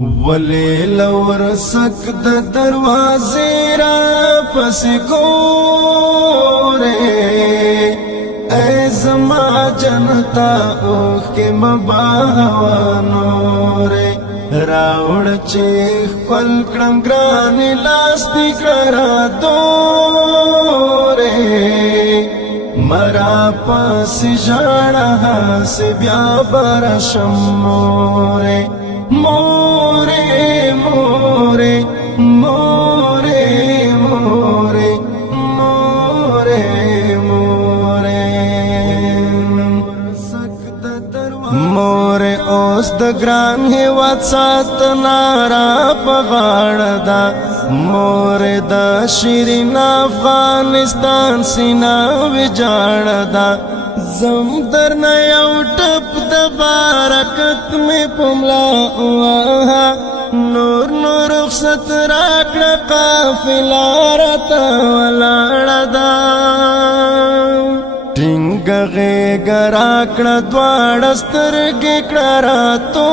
ولی لورسک د دروازې را پس ګورې اے زما جنتا اوخ کې مباوانورې راوړ چې خپل کړم ګران لاس دې کرا دورې مرا پس ژړا سے بیا برشم مورې more, more, more, more, more, more اوس د ګران هیواد ساتنا را پغاړه دا مور د شیرین افغانستان سینا وجاړه دا زم درنه یو ټپ د برکت می پملا وها نور نور رخصت راکړه قافله راته ولاړه ده ټینګ غېږ راکړه دواړه سترګې کړه راتورې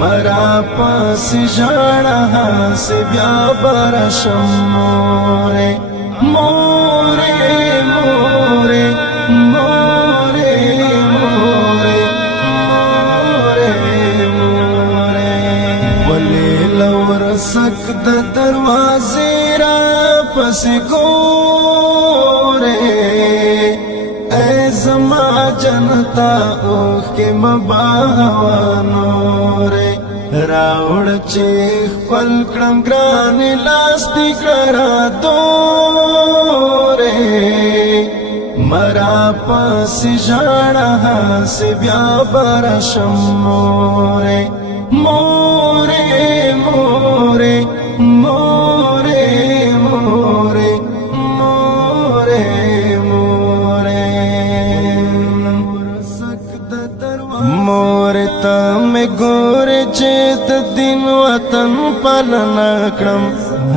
مرا پسې ژړا هسې بیا برشم مورې more, more, more, more, more, ولی لورسک د دروازې را پس ګورې اے زما جنتا اوخ کې مباوانورې راوړ چې خپل کړم ګران لاس دې کرا دورې مرا پس ژړا سے بیا برشم مورې مورې مورې مورې مورې مورې مورې ته مې ګورې چې د دین وطن پالنه کړم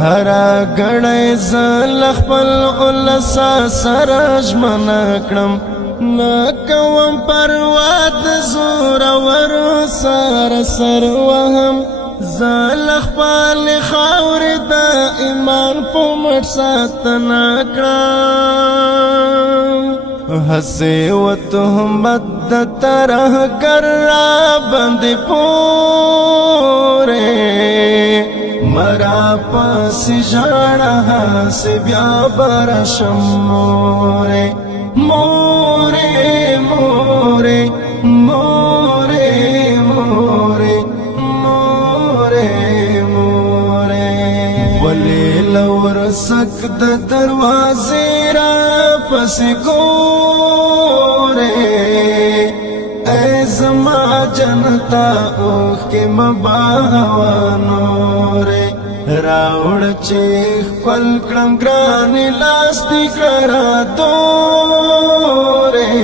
هرا غړې زل خپل اولسا سره ژمنه کړم نه کوم پروا د زور ور سره سر وهم زل خپل خاورې د ایمان په مټ ساتنه کړم ہسے و تہمت د طرح کر را بند پورے مرا پس ژړا سے بیا برشم مورې مورې مورې مورې مورې مورې مورې ولی لورسک د دروازې را پس ګورې اے زما جنتا اوخ کې مباوانورې راوړ چې خپل کړم ګران لاس دې کرا دورې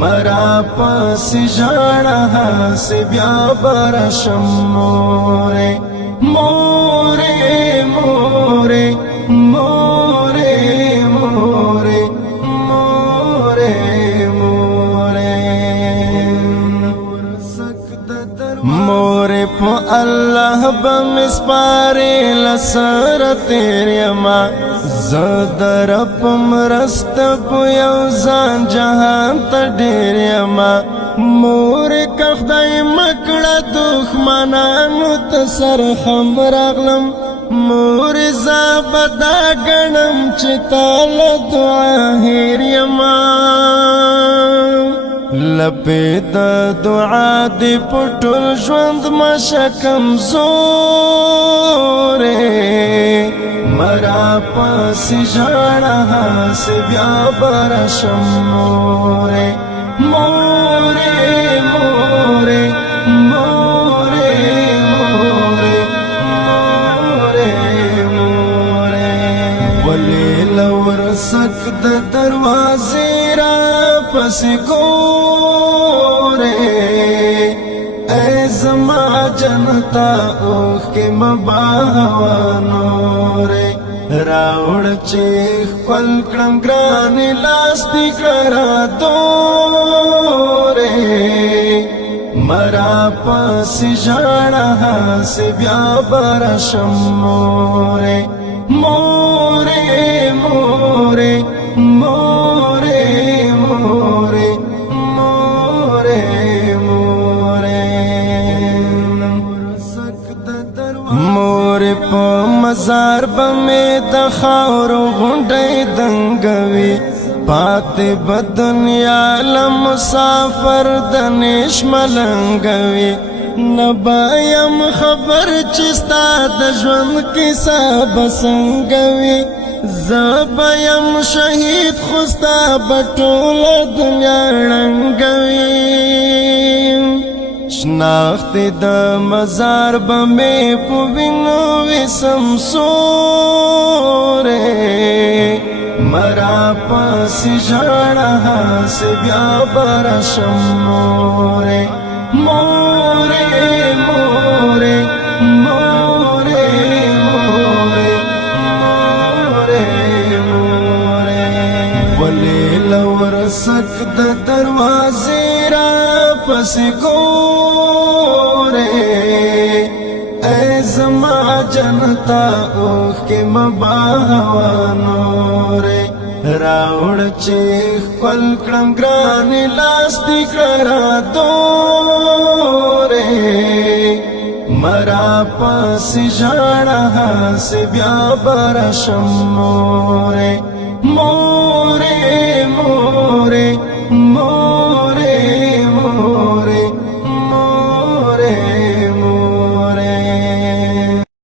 مرا پس ژړا سے بیا برشم مورې مورې مورې مورې مورې مورې په الله بم سپارې لسر تیرېما زه در په مرسته په یو ځان جهان ته ډېر یما مورې که خدای مکړه دښمنانو ته سرخم راغلم مورې زه به دا ګڼم چې تا له دعا هېر یما لپې د دعا دې په ټول ژوند مشه کمزورې مرا پسې ژړا سے بیا برشم مورې مورې مورې مورې مورې مورې ولی لورسک د دروازې را پس ګورې اے زما جنتا اوخ کې مباوانورې راوړ چې خپل کړم ګران لاس دې کرا دورې مرا پسی جانا سے بیا برشم مورے مورے مورے مورے مورے مورے مورے مورے پا مزار بمی دخاور غنڈی دنگوی پاتے بدنیا لمسافر دنش ملنگوی نبایم خبر چستا دجون کسا بسنگوی زبایم شہید خستا بطول دنیا رنگوی شناخت دا مزار بمی پوینوی سمسورے مرا پسی جانا سے بیا برشم مورے مورے مورے مورے مورے مورے مورے ولی لور سکت دروازے را پسی گورے اے زما جنتا اوخ کے مباہوانو رے راوڑ چیخ پل کرم گرانی لاستی کرا دورے مرا پاسی جانا سے بیا برشم مورے مورے